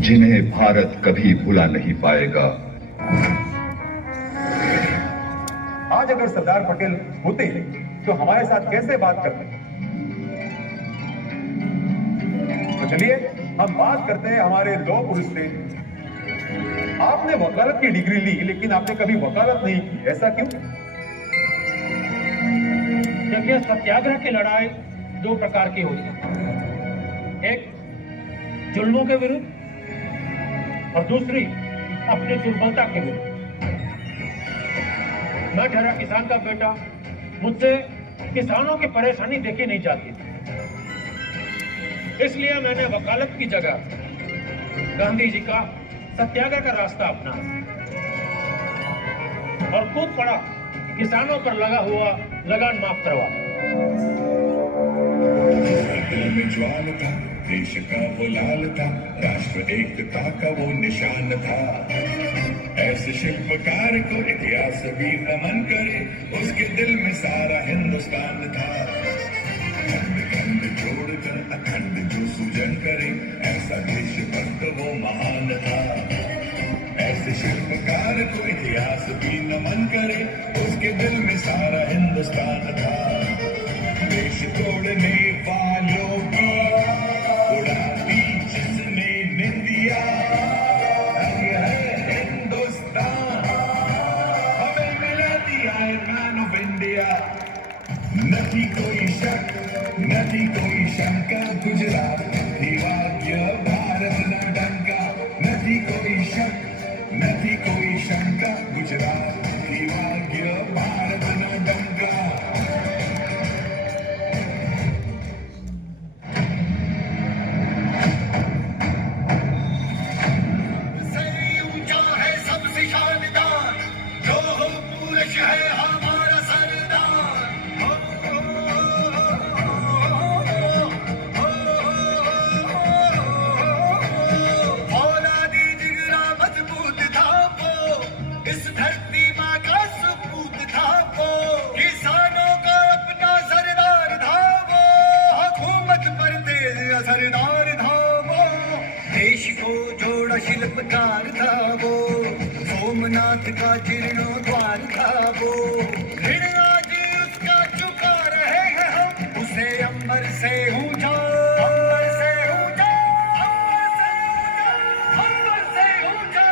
जिन्हें भारत कभी भुला नहीं पाएगा। आज अगर सरदार पटेल होते तो हमारे साथ कैसे बात करते? तो चलिए हम बात करते हैं हमारे लॉ पुरुष से। आपने वकालत की डिग्री ली, लेकिन आपने कभी वकालत नहीं की, ऐसा क्यों? देखिए, सत्याग्रह की लड़ाई दो प्रकार की होती है। एक जुल्मों के विरुद्ध और दूसरी अपनी दुर्बलता के विरुद्ध। मैं ठहरा किसान का बेटा, मुझसे किसानों की परेशानी देखी नहीं जाती थी, इसलिए मैंने वकालत की जगह गांधी जी का सत्याग्रह का रास्ता अपना और कूद पड़ा किसानों पर लगा हुआ लगान माफ करवा। दिल में ज्वाल था, देश का वो लाल था, राष्ट्र एकता का वो निशान था। ऐसे शिल्पकार को इतिहास भी नमन करे, उसके दिल में सारा हिंदुस्तान था। खंड खंड जोड़कर अखंड जो सूजन करे, ऐसा देशभक्त वो महान था। ऐसे शिल्पकार को इतिहास भी नमन करे, उसके दिल में सारा हिंदुस्तान था। देश तोड़ने वालों की उड़ा दी जिसने निंदिया, ये है हिंदुस्तान, हमें मिला दिया है मैन ऑफ इंडिया। न थी कोई शक, न थी कोई शंका, गुजरात थी भाग्य भारत न डंका। न थी कोई शक, न थी कोई शंका, गुजरात थी भाग्य भारत न डंका। शिल्पकार था वो, सोमनाथ का जीर्णोद्वार था वो। ऋण आज उसका चुका रहे हैं हम, उसे अंबर से ऊंचा, अंबर से ऊंचा, अंबर से ऊंचा,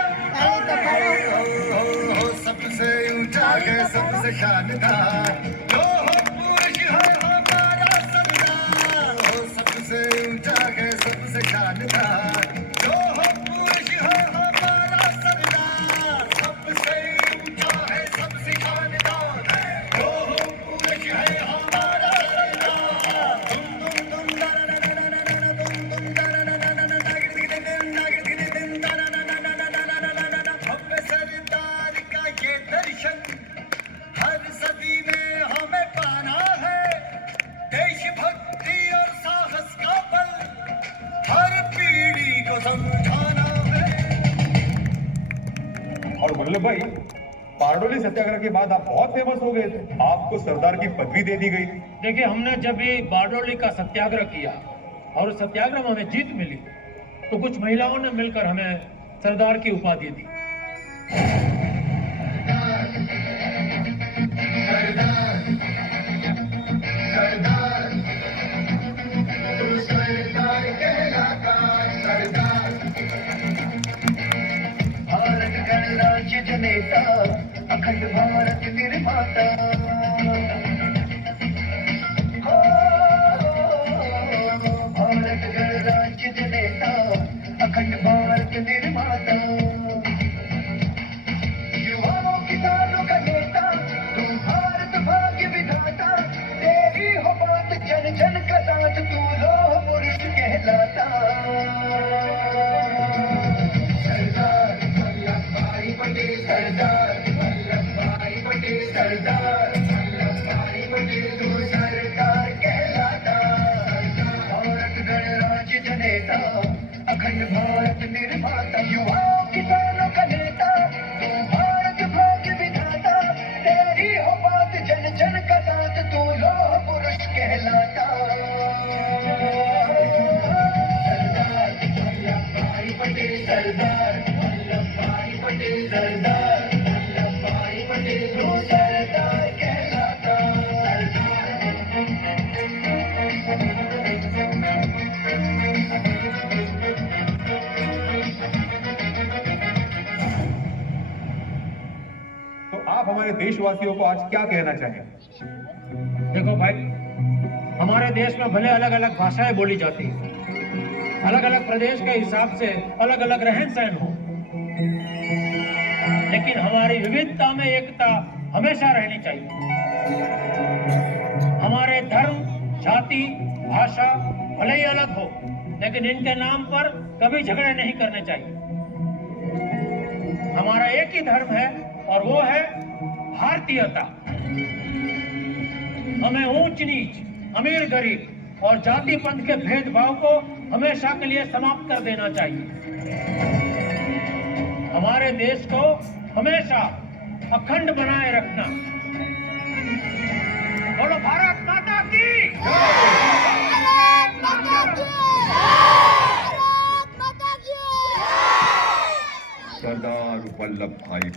सबसे ऊंचा है सबसे शानदार, जो हो पुरुष है हमारा सरदार। सबसे ऊंचा है सबसे शानदार, भाई, बारडोली सत्याग्रह के बाद आप बहुत फेमस हो गए थे, आपको सरदार की पदवी दे दी गई। देखिए, हमने जब भी बारडोली का सत्याग्रह किया और उस सत्याग्रह में हमें जीत मिली, तो कुछ महिलाओं ने मिलकर हमें सरदार की उपाधि दी। नेता अखंड भारत निर्माता, भारत गणराज्य जनता अखंड भारत निर्माता। तो आप हमारे देशवासियों को आज क्या कहना चाहेंगे? देखो भाई, हमारे देश में भले अलग अलग भाषाएं बोली जाती हैं, अलग अलग प्रदेश के हिसाब से अलग अलग रहन सहन हो, लेकिन हमारी विविधता में एकता हमेशा रहनी चाहिए। हमारे धर्म, जाति, भाषा भले ही अलग हो, लेकिन इनके नाम पर कभी झगड़े नहीं करने चाहिए। हमारा एक ही धर्म है और वो है भारतीयता। हमें ऊंच नीच, अमीर गरीब और जाति पंथ के भेदभाव को हमेशा के लिए समाप्त कर देना चाहिए। हमारे देश को हमेशा अखंड बनाए रखना। बोलो भारत माता की। सरदार वल्लभ भाई